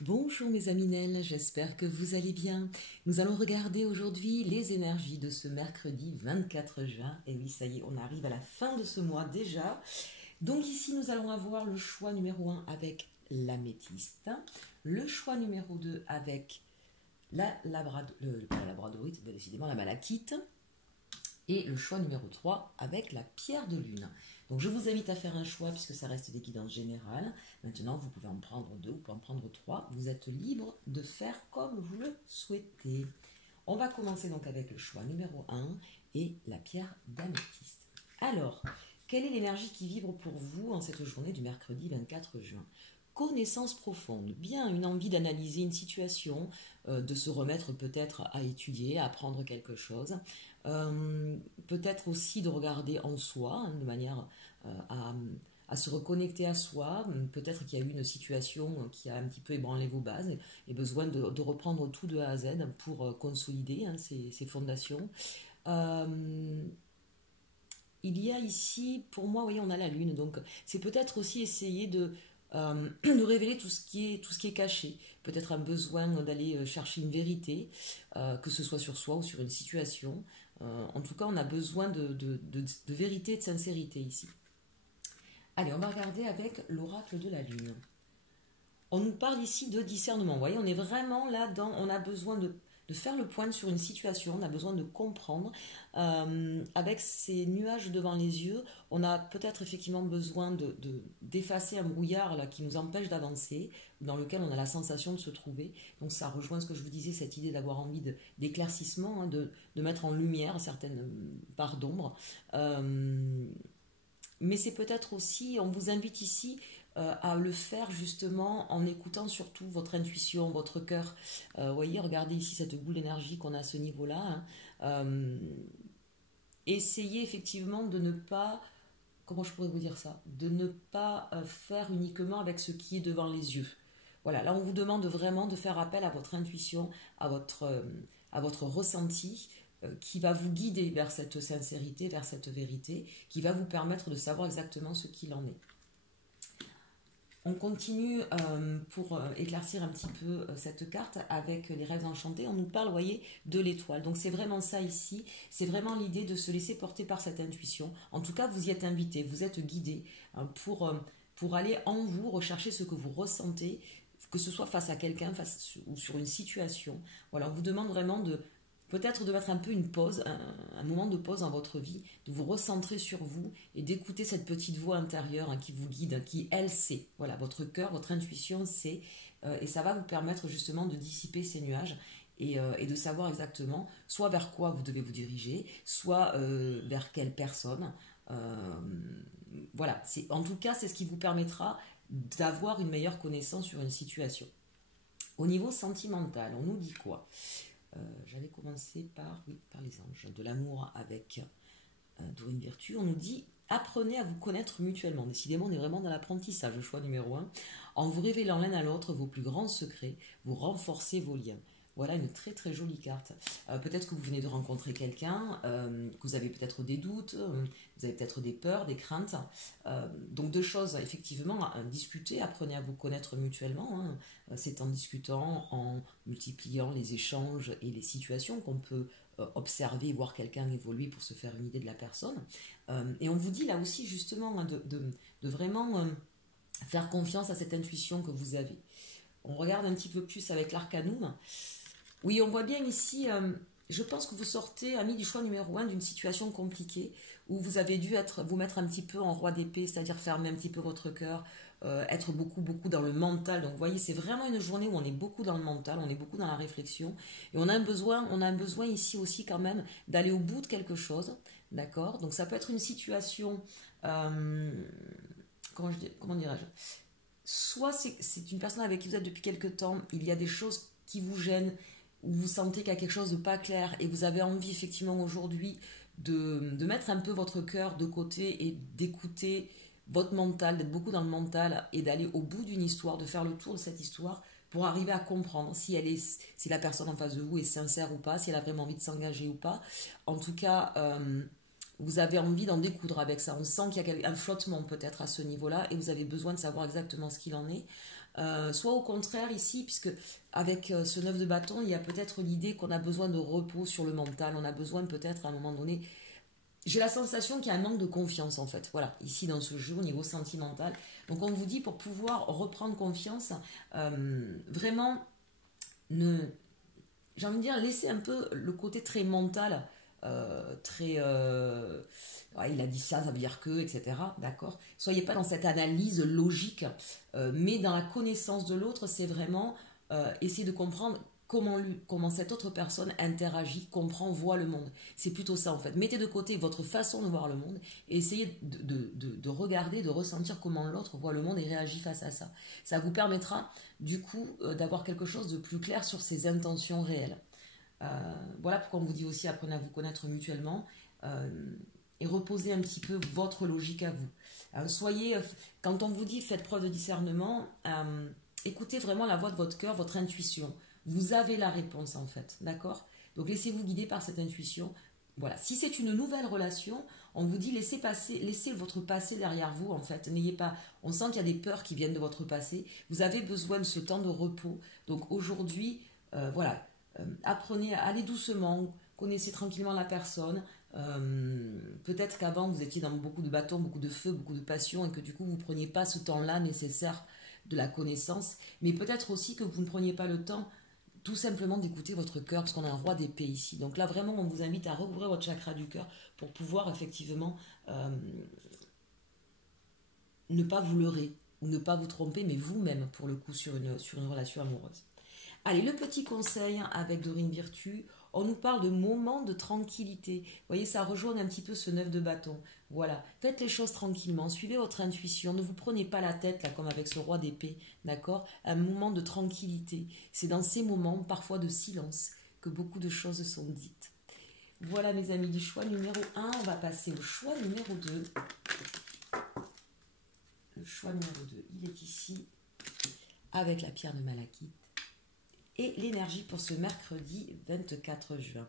Bonjour mes amis Nel, j'espère que vous allez bien. Nous allons regarder aujourd'hui les énergies de ce mercredi 24 juin. Et oui, ça y est, on arrive à la fin de ce mois déjà. Donc ici, nous allons avoir le choix numéro 1 avec l'améthyste, le choix numéro 2 avec pas la labradorite, décidément la malachite, et le choix numéro 3 avec la pierre de lune. Donc je vous invite à faire un choix puisque ça reste des guidances générales. Maintenant, vous pouvez en prendre 2, vous pouvez en prendre 3. Vous êtes libre de faire comme vous le souhaitez. On va commencer donc avec le choix numéro 1 et la pierre d'améthyste. Alors, quelle est l'énergie qui vibre pour vous en cette journée du mercredi 24 juin? Connaissance profonde, bien une envie d'analyser une situation, de se remettre peut-être à étudier, à apprendre quelque chose, peut-être aussi de regarder en soi, de manière à se reconnecter à soi. Peut-être qu'il y a eu une situation qui a un petit peu ébranlé vos bases et besoin de reprendre tout de A à Z pour consolider ces fondations. Euh, il y a ici, pour moi, oui, on a la lune, donc c'est peut-être aussi essayer de révéler tout ce qui est caché, peut-être un besoin d'aller chercher une vérité, que ce soit sur soi ou sur une situation. En tout cas, on a besoin de vérité et de sincérité ici. Allez, on va regarder avec l'oracle de la lune. On nous parle ici de discernement. Vous voyez, on est vraiment là dans. On a besoin de faire le point sur une situation, on a besoin de comprendre. Avec ces nuages devant les yeux, on a peut-être effectivement besoin d'effacer un brouillard là, qui nous empêche d'avancer, dans lequel on a la sensation de se trouver. Donc ça rejoint ce que je vous disais, cette idée d'avoir envie d'éclaircissement, de mettre en lumière certaines parts d'ombre. Mais c'est peut-être aussi, on vous invite ici à le faire justement en écoutant surtout votre intuition, votre cœur. Vous voyez, regardez ici cette boule d'énergie qu'on a à ce niveau-là. Hein. Essayez effectivement de ne pas, comment je pourrais vous dire ça, de ne pas faire uniquement avec ce qui est devant les yeux. Voilà, là on vous demande vraiment de faire appel à votre intuition, à votre ressenti, qui va vous guider vers cette sincérité, vers cette vérité, qui va vous permettre de savoir exactement ce qu'il en est. On continue pour éclaircir un petit peu cette carte avec les rêves enchantés. On nous parle, vous voyez, de l'étoile. Donc c'est vraiment ça ici. C'est vraiment l'idée de se laisser porter par cette intuition. En tout cas, vous y êtes invité, vous êtes guidé pour aller en vous rechercher ce que vous ressentez, que ce soit face à quelqu'un ou sur une situation. Voilà, on vous demande vraiment de peut-être de mettre un peu une pause, un moment de pause dans votre vie, de vous recentrer sur vous et d'écouter cette petite voix intérieure qui vous guide, qui elle sait. Voilà, votre cœur, votre intuition sait, et ça va vous permettre justement de dissiper ces nuages et de savoir exactement soit vers quoi vous devez vous diriger, soit vers quelle personne. Voilà, en tout cas, c'est ce qui vous permettra d'avoir une meilleure connaissance sur une situation. Au niveau sentimental, on nous dit quoi? J'avais commencé par les anges, de l'amour avec Dorine Virtue. On nous dit apprenez à vous connaître mutuellement. Décidément, on est vraiment dans l'apprentissage, le choix numéro 1. En vous révélant l'un à l'autre vos plus grands secrets, vous renforcez vos liens. Voilà une très très jolie carte. Peut-être que vous venez de rencontrer quelqu'un, que vous avez peut-être des doutes, vous avez peut-être des peurs, des craintes. Donc deux choses, effectivement, à discuter, apprenez à vous connaître mutuellement. Hein. C'est en discutant, en multipliant les échanges et les situations qu'on peut observer, voir quelqu'un évoluer pour se faire une idée de la personne. Et on vous dit là aussi justement de vraiment faire confiance à cette intuition que vous avez. On regarde un petit peu plus avec l'arcanum. Oui, on voit bien ici, je pense que vous sortez, ami du choix numéro 1, d'une situation compliquée où vous avez dû vous mettre un petit peu en roi d'épée, c'est-à-dire fermer un petit peu votre cœur, être beaucoup, beaucoup dans le mental. Donc vous voyez, c'est vraiment une journée où on est beaucoup dans le mental, on est beaucoup dans la réflexion. Et on a un besoin ici aussi quand même d'aller au bout de quelque chose, d'accord? Donc ça peut être une situation, comment dirais-je? Soit c'est une personne avec qui vous êtes depuis quelque temps, il y a des choses qui vous gênent, où vous sentez qu'il y a quelque chose de pas clair et vous avez envie effectivement aujourd'hui de mettre un peu votre cœur de côté et d'écouter votre mental, d'être beaucoup dans le mental et d'aller au bout d'une histoire, de faire le tour de cette histoire pour arriver à comprendre si la personne en face de vous est sincère ou pas, si elle a vraiment envie de s'engager ou pas. En tout cas, vous avez envie d'en découdre avec ça. On sent qu'il y a un flottement peut-être à ce niveau-là et vous avez besoin de savoir exactement ce qu'il en est. soit au contraire ici, puisque avec ce 9 de bâton, il y a peut-être l'idée qu'on a besoin de repos sur le mental, on a besoin peut-être à un moment donné, j'ai la sensation qu'il y a un manque de confiance en fait, voilà, ici dans ce jeu au niveau sentimental. Donc on vous dit pour pouvoir reprendre confiance, vraiment, j'ai envie de dire, laissez un peu le côté très mental, très... ouais, il a dit ça, ça veut dire que, etc. D'accord. Soyez pas dans cette analyse logique, mais dans la connaissance de l'autre, c'est vraiment essayer de comprendre comment cette autre personne interagit, comprend, voit le monde. C'est plutôt ça en fait. Mettez de côté votre façon de voir le monde et essayez de regarder, de ressentir comment l'autre voit le monde et réagit face à ça. Ça vous permettra du coup d'avoir quelque chose de plus clair sur ses intentions réelles. Voilà pourquoi on vous dit aussi apprenez à vous connaître mutuellement et reposez un petit peu votre logique à vous. Quand on vous dit faites preuve de discernement, écoutez vraiment la voix de votre cœur, votre intuition. Vous avez la réponse en fait, d'accord? Donc laissez-vous guider par cette intuition. Voilà. Si c'est une nouvelle relation, on vous dit laissez votre passé derrière vous en fait. N'ayez pas, on sent qu'il y a des peurs qui viennent de votre passé. Vous avez besoin de ce temps de repos. Donc aujourd'hui, voilà, apprenez à aller doucement, connaissez tranquillement la personne. Peut-être qu'avant vous étiez dans beaucoup de bâtons, beaucoup de feu, beaucoup de passion et que du coup vous ne preniez pas ce temps-là nécessaire de la connaissance. Mais peut-être aussi que vous ne preniez pas le temps tout simplement d'écouter votre cœur, parce qu'on a un roi d'épée ici. Donc là, vraiment, on vous invite à rouvrir votre chakra du cœur pour pouvoir effectivement ne pas vous leurrer, ou ne pas vous tromper, mais vous-même, pour le coup, sur une relation amoureuse. Allez, le petit conseil avec Dorine Virtue, on nous parle de moments de tranquillité. Vous voyez, ça rejoint un petit peu ce 9 de bâton. Voilà, faites les choses tranquillement, suivez votre intuition, ne vous prenez pas la tête, là, comme avec ce roi d'épée, d'accord? Un moment de tranquillité. C'est dans ces moments, parfois de silence, que beaucoup de choses sont dites. Voilà, mes amis, du choix numéro 1, on va passer au choix numéro 2. Le choix numéro 2, il est ici, avec la pierre de malachite. Et l'énergie pour ce mercredi 24 juin.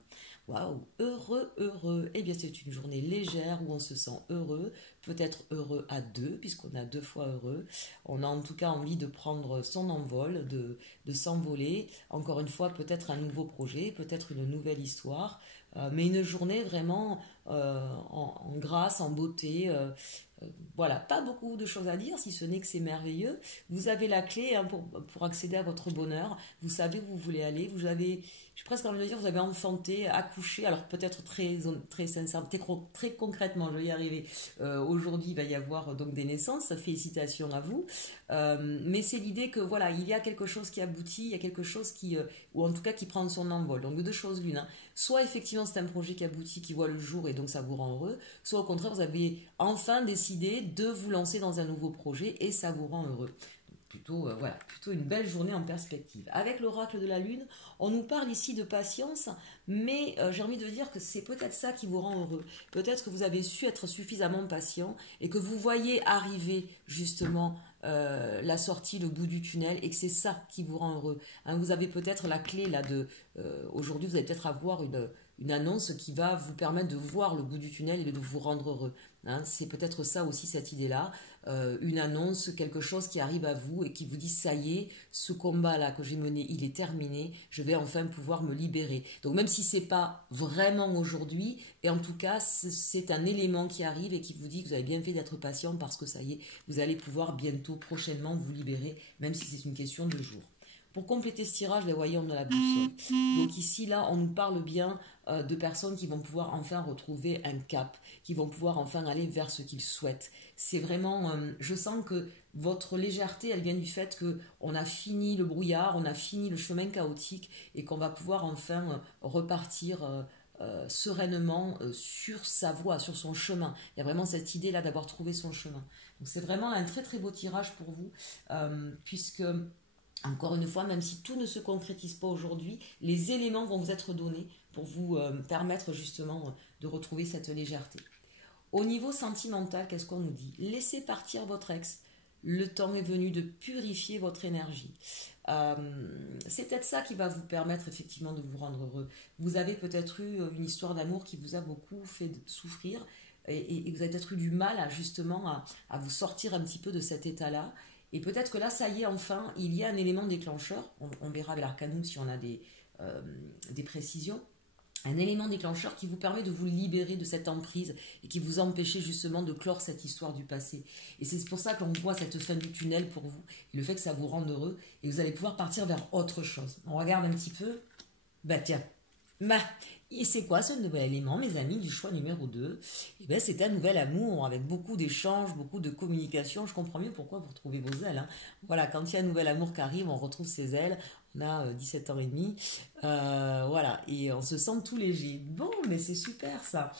Waouh, heureux, heureux. Eh bien, c'est une journée légère où on se sent heureux, peut-être heureux à deux, puisqu'on a 2 fois heureux. On a en tout cas envie de prendre son envol, de s'envoler. Encore une fois, peut-être un nouveau projet, peut-être une nouvelle histoire, mais une journée vraiment en grâce, en beauté. Voilà, pas beaucoup de choses à dire, si ce n'est que c'est merveilleux. Vous avez la clé pour accéder à votre bonheur. Vous savez où vous voulez aller. Vous avez, j'ai presque envie de dire, vous avez enfanté, accouché. Alors peut-être très sincèrement, très concrètement, je vais y arriver. Aujourd'hui, il va y avoir donc des naissances. Félicitations à vous. Mais c'est l'idée que voilà, il y a quelque chose qui aboutit, il y a quelque chose ou en tout cas qui prend son envol. Donc 2 choses l'une. Hein. Soit effectivement c'est un projet qui aboutit, qui voit le jour et donc ça vous rend heureux. Soit au contraire, vous avez enfin décidé de vous lancer dans un nouveau projet et ça vous rend heureux. Plutôt une belle journée en perspective. Avec l'oracle de la lune, on nous parle ici de patience, mais j'ai envie de dire que c'est peut-être ça qui vous rend heureux. Peut-être que vous avez su être suffisamment patient et que vous voyez arriver justement la sortie, le bout du tunnel et que c'est ça qui vous rend heureux. Hein, vous avez peut-être la clé là aujourd'hui, vous allez peut-être avoir une annonce qui va vous permettre de voir le bout du tunnel et de vous rendre heureux. Hein, c'est peut-être ça aussi, cette idée-là. Une annonce, quelque chose qui arrive à vous et qui vous dit ça y est, ce combat-là que j'ai mené, il est terminé, je vais enfin pouvoir me libérer. Donc même si c'est pas vraiment aujourd'hui, et en tout cas c'est un élément qui arrive et qui vous dit que vous avez bien fait d'être patient parce que ça y est, vous allez pouvoir bientôt, prochainement vous libérer, même si c'est une question de jours. Pour compléter ce tirage, les voyants de la boussole. Donc ici, là, on nous parle bien de personnes qui vont pouvoir enfin retrouver un cap, qui vont pouvoir enfin aller vers ce qu'ils souhaitent. C'est vraiment, je sens que votre légèreté, elle vient du fait qu'on a fini le brouillard, on a fini le chemin chaotique et qu'on va pouvoir enfin repartir sereinement sur sa voie, sur son chemin. Il y a vraiment cette idée-là d'avoir trouvé son chemin. Donc c'est vraiment un très très beau tirage pour vous, puisque... Encore une fois, même si tout ne se concrétise pas aujourd'hui, les éléments vont vous être donnés pour vous permettre justement de retrouver cette légèreté. Au niveau sentimental, qu'est-ce qu'on nous dit? Laissez partir votre ex. Le temps est venu de purifier votre énergie. C'est peut-être ça qui va vous permettre effectivement de vous rendre heureux. Vous avez peut-être eu une histoire d'amour qui vous a beaucoup fait souffrir et vous avez peut-être eu du mal justement à vous sortir un petit peu de cet état-là. Et peut-être que là, ça y est, enfin, il y a un élément déclencheur. On verra avec l'arcanum si on a des précisions. Un élément déclencheur qui vous permet de vous libérer de cette emprise et qui vous empêchait justement de clore cette histoire du passé. Et c'est pour ça qu'on voit cette fin du tunnel pour vous, et le fait que ça vous rende heureux, et vous allez pouvoir partir vers autre chose. On regarde un petit peu. Bah tiens, et c'est quoi ce nouvel élément, mes amis, du choix numéro 2? Eh bien, c'est un nouvel amour avec beaucoup d'échanges, beaucoup de communication. Je comprends mieux pourquoi vous retrouvez vos ailes, hein. Voilà, quand il y a un nouvel amour qui arrive, on retrouve ses ailes. On a 17 ans et demi. Voilà, et on se sent tout léger. Bon, mais c'est super ça.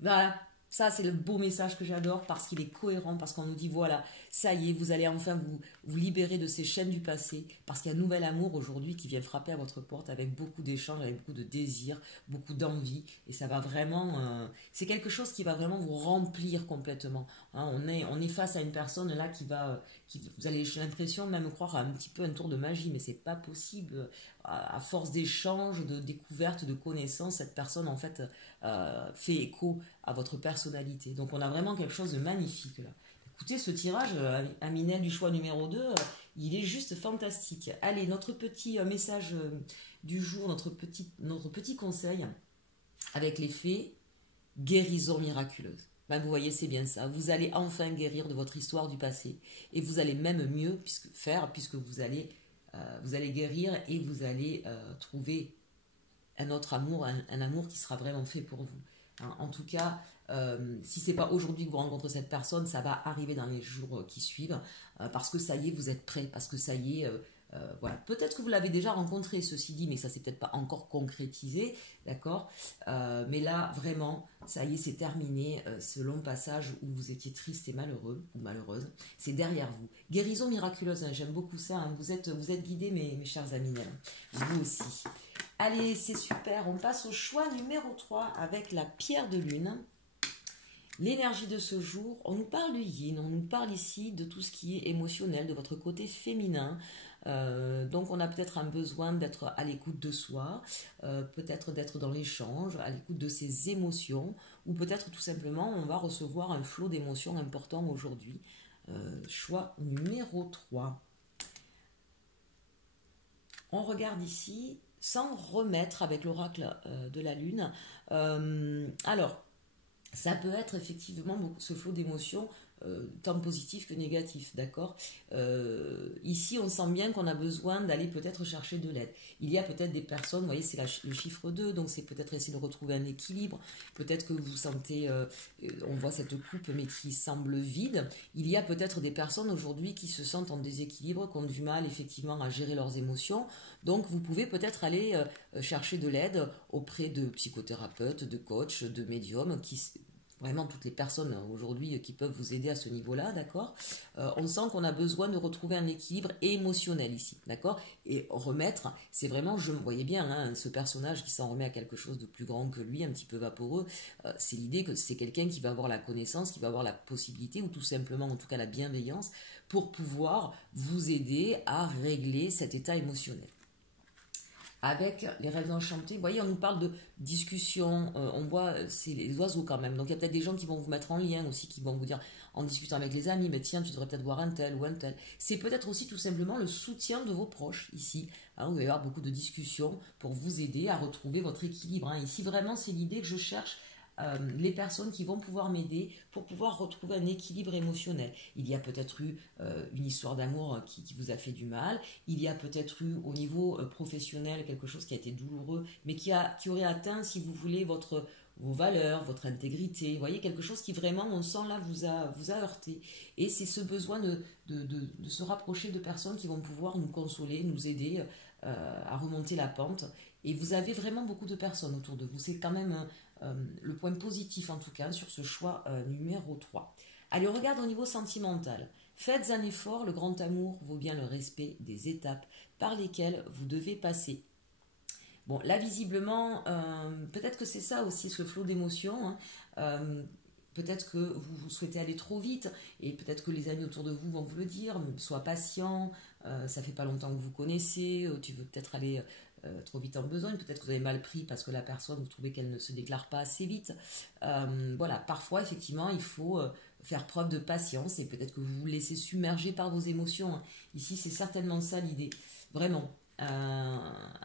Voilà, ça c'est le beau message que j'adore parce qu'il est cohérent, parce qu'on nous dit voilà, ça y est, vous allez enfin vous libérer de ces chaînes du passé, parce qu'il y a un nouvel amour aujourd'hui qui vient frapper à votre porte avec beaucoup d'échanges, avec beaucoup de désirs, beaucoup d'envie, et ça va vraiment, c'est quelque chose qui va vraiment vous remplir complètement, hein. On est face à une personne là vous allez, j'ai l'impression même croire à un petit peu un tour de magie, mais c'est pas possible. À force d'échanges, de découvertes, de connaissances, cette personne en fait fait écho à votre personnalité. Donc on a vraiment quelque chose de magnifique là. Écoutez, ce tirage, Aminel du choix numéro 2, il est juste fantastique. Allez, notre petit message du jour, notre petit conseil avec les fées, guérison miraculeuse. Ben, vous voyez, c'est bien ça. Vous allez enfin guérir de votre histoire du passé. Et vous allez même mieux puisque vous allez guérir et vous allez trouver un autre amour, un amour qui sera vraiment fait pour vous. Hein, en tout cas, si c'est pas aujourd'hui que vous rencontrez cette personne, ça va arriver dans les jours qui suivent, parce que ça y est, vous êtes prêt, parce que ça y est, voilà. Peut-être que vous l'avez déjà rencontré, ceci dit, mais ça s'est peut-être pas encore concrétisé, d'accord. Mais là, vraiment, ça y est, c'est terminé. Ce long passage où vous étiez triste et malheureux ou malheureuse, c'est derrière vous. Guérison miraculeuse, hein, j'aime beaucoup ça. Hein. Vous êtes guidés, mes chers amis, vous aussi. Allez, c'est super. On passe au choix numéro 3 avec la pierre de lune. L'énergie de ce jour, on nous parle du yin, on nous parle ici de tout ce qui est émotionnel, de votre côté féminin. Donc on a peut-être un besoin d'être à l'écoute de soi, peut-être d'être dans l'échange, à l'écoute de ses émotions, ou peut-être tout simplement on va recevoir un flot d'émotions important aujourd'hui. Choix numéro 3. On regarde ici, sans remettre avec l'oracle de la lune. Alors, ça peut être effectivement ce flot d'émotions, tant positif que négatif, d'accord. Ici, on sent bien qu'on a besoin d'aller peut-être chercher de l'aide. Il y a peut-être des personnes, vous voyez, c'est le chiffre 2, donc c'est peut-être essayer de retrouver un équilibre. Peut-être que vous sentez, on voit cette coupe, mais qui semble vide. Il y a peut-être des personnes aujourd'hui qui se sentent en déséquilibre, qui ont du mal effectivement à gérer leurs émotions. Donc, vous pouvez peut-être aller chercher de l'aide auprès de psychothérapeutes, de coachs, de médiums, vraiment toutes les personnes aujourd'hui qui peuvent vous aider à ce niveau-là, d'accord. On sent qu'on a besoin de retrouver un équilibre émotionnel ici, d'accord. Et remettre, c'est vraiment, vous voyez bien, hein, ce personnage qui s'en remet à quelque chose de plus grand que lui, un petit peu vaporeux, c'est l'idée que c'est quelqu'un qui va avoir la connaissance, qui va avoir la possibilité, ou tout simplement, en tout cas la bienveillance, pour pouvoir vous aider à régler cet état émotionnel. Avec les rêves enchantés, vous voyez, on nous parle de discussion, on voit, c'est les oiseaux quand même. Donc il y a peut-être des gens qui vont vous mettre en lien aussi, qui vont vous dire, en discutant avec les amis, mais tiens, tu devrais peut-être voir un tel ou un tel. C'est peut-être aussi tout simplement le soutien de vos proches ici. Hein, vous allez avoir beaucoup de discussions pour vous aider à retrouver votre équilibre. Hein. Ici, vraiment, c'est l'idée que je cherche. Les personnes qui vont pouvoir m'aider pour pouvoir retrouver un équilibre émotionnel. Il y a peut-être eu une histoire d'amour qui vous a fait du mal. Il y a peut-être eu au niveau professionnel quelque chose qui a été douloureux, mais qui aurait atteint, si vous voulez, vos valeurs, votre intégrité. Vous voyez, quelque chose qui vraiment, on sent là, vous a heurté. Et c'est ce besoin de se rapprocher de personnes qui vont pouvoir nous consoler, nous aider à remonter la pente. Et vous avez vraiment beaucoup de personnes autour de vous. C'est quand même le point positif en tout cas sur ce choix numéro 3. Allez, on regarde au niveau sentimental. Faites un effort, le grand amour vaut bien le respect des étapes par lesquelles vous devez passer. Bon, là visiblement, peut-être que c'est ça aussi, ce flot d'émotions. Hein. Peut-être que vous souhaitez aller trop vite et peut-être que les amis autour de vous vont vous le dire. Sois patient, ça fait pas longtemps que vous connaissez, tu veux peut-être aller trop vite en besogne, peut-être que vous avez mal pris parce que la personne, vous trouvez qu'elle ne se déclare pas assez vite. Voilà, parfois effectivement il faut faire preuve de patience et peut-être que vous vous laissez submerger par vos émotions. Ici, c'est certainement ça l'idée. Vraiment.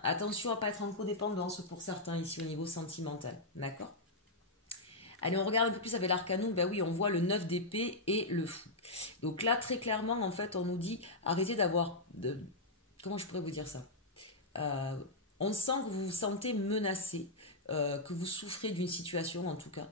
Attention à ne pas être en codépendance pour certains ici au niveau sentimental. D'accord? Allez, on regarde un peu plus avec l'arcanou. Ben oui, on voit le 9 d'épée et le fou. Donc là, très clairement, en fait, on nous dit arrêtez d'avoir... Comment je pourrais vous dire ça? On sent que vous vous sentez menacé, que vous souffrez d'une situation en tout cas.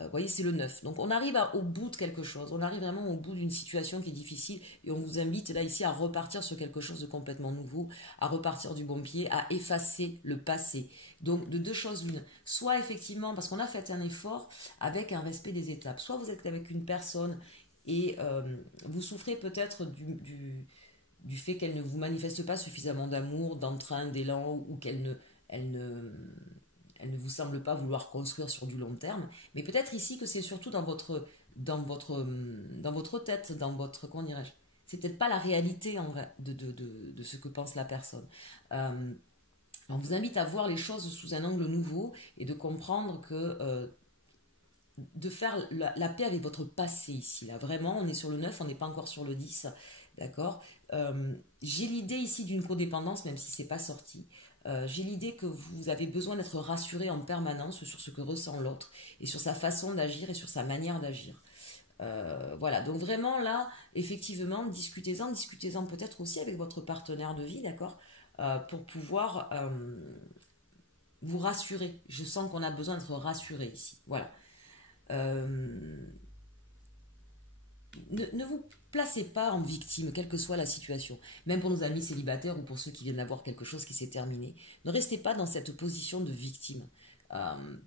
Vous voyez, c'est le 9. Donc on arrive au bout de quelque chose, on arrive vraiment au bout d'une situation qui est difficile et on vous invite là ici à repartir sur quelque chose de complètement nouveau, à repartir du bon pied, à effacer le passé. Donc de deux choses l'une, soit effectivement parce qu'on a fait un effort avec un respect des étapes, soit vous êtes avec une personne et vous souffrez peut-être du fait qu'elle ne vous manifeste pas suffisamment d'amour, d'entrain, d'élan ou elle ne vous semble pas vouloir construire sur du long terme. Mais peut-être ici que c'est surtout dans votre tête, dans votre, comment dirais-je, c'est peut-être pas la réalité en vrai de ce que pense la personne. On vous invite à voir les choses sous un angle nouveau et de comprendre que de faire la paix avec votre passé ici. Là, vraiment, on est sur le 9, on n'est pas encore sur le 10. D'accord. J'ai l'idée ici d'une codépendance, même si c'est pas sorti. J'ai l'idée que vous avez besoin d'être rassuré en permanence sur ce que ressent l'autre et sur sa façon d'agir et sur sa manière d'agir. Voilà, donc vraiment là, effectivement, discutez-en peut-être aussi avec votre partenaire de vie, d'accord, pour pouvoir vous rassurer. Je sens qu'on a besoin d'être rassuré ici. Voilà. Ne vous placez pas en victime, quelle que soit la situation. Même pour nos amis célibataires ou pour ceux qui viennent d'avoir quelque chose qui s'est terminé. Ne restez pas dans cette position de victime.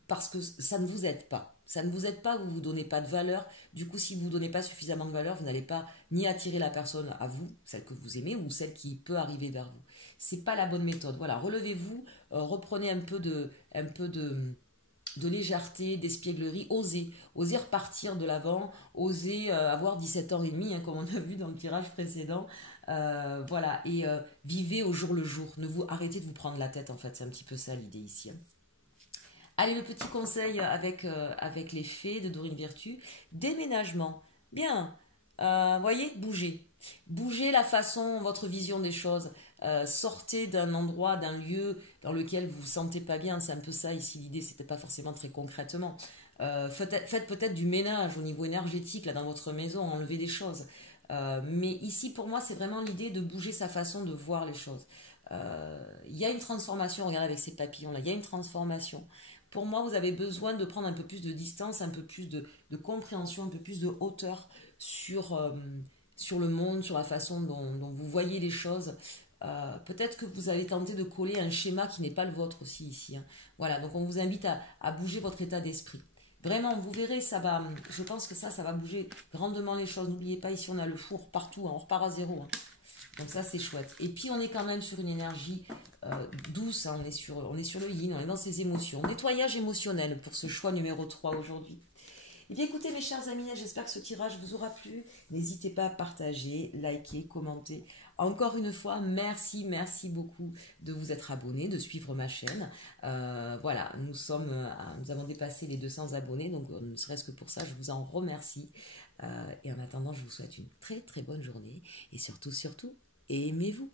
Parce que ça ne vous aide pas. Ça ne vous aide pas, vous ne vous donnez pas de valeur. Du coup, si vous ne vous donnez pas suffisamment de valeur, vous n'allez pas ni attirer la personne à vous, celle que vous aimez, ou celle qui peut arriver vers vous. C'est pas la bonne méthode. Voilà, relevez-vous, reprenez un peu de légèreté, d'espièglerie, osez repartir de l'avant, osez avoir 17 ans et demi, comme on a vu dans le tirage précédent, voilà, et vivez au jour le jour, arrêtez de vous prendre la tête en fait, c'est un petit peu ça l'idée ici. Allez, le petit conseil avec les fées de Dorine Virtue, déménagement, bien, voyez, bougez la façon, votre vision des choses. Sortez d'un endroit, d'un lieu dans lequel vous vous sentez pas bien, c'est un peu ça ici l'idée, c'était pas forcément très concrètement. Faites peut-être du ménage au niveau énergétique là dans votre maison, enlevez des choses. Mais ici pour moi c'est vraiment l'idée de bouger sa façon de voir les choses. Il y a une transformation, regardez avec ces papillons là, il y a une transformation. Pour moi vous avez besoin de prendre un peu plus de distance, un peu plus de compréhension, un peu plus de hauteur sur le monde, sur la façon dont vous voyez les choses. Peut-être que vous allez tenter de coller un schéma qui n'est pas le vôtre aussi ici. Voilà, donc on vous invite à bouger votre état d'esprit. Vraiment, vous verrez, je pense que ça va bouger grandement les choses. N'oubliez pas, ici on a le four partout, on repart à zéro. Donc ça c'est chouette. Et puis on est quand même sur une énergie douce, on est sur le yin, on est dans ses émotions. Nettoyage émotionnel pour ce choix numéro 3 aujourd'hui. Eh bien écoutez mes chers amis, j'espère que ce tirage vous aura plu. N'hésitez pas à partager, liker, commenter. Encore une fois, merci beaucoup de vous être abonnés, de suivre ma chaîne. Voilà, nous avons dépassé les 200 abonnés, donc ne serait-ce que pour ça, je vous en remercie. Et en attendant, je vous souhaite une très très bonne journée. Et surtout, aimez-vous.